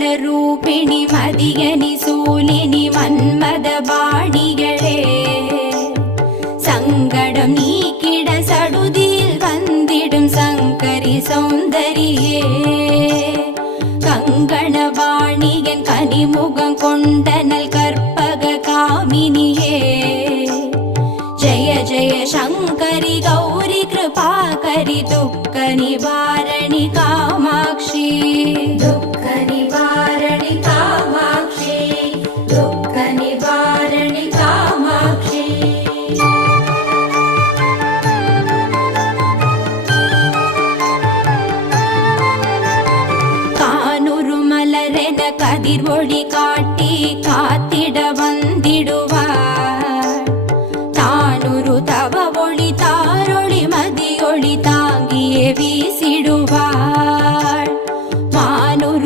ரூபிணி மதியனி சூலினி மன்மத பாணிகளே சங்கடம் நீக்கிட சடுதியில் வந்திடும் சங்கரி சௌந்தரியே கங்கணவாணியன் கனிமுகம் கொண்டனல் கற்பக காமினியே ஜய ஜய சங்கரி கௌரி கிருபாகரி துக்க நிவாரணி காமாட்சி துக்க நிவாரணி காமாட்சி துக்க நிவாரணி காமாட்சி கானுரு மலரென கதிர் ஒளி காட்டி காத்திட வந்திடுவார் தானுரு தவ ஒளி தாரொளி மதியொளி தாங்கியே வீசிடுவார்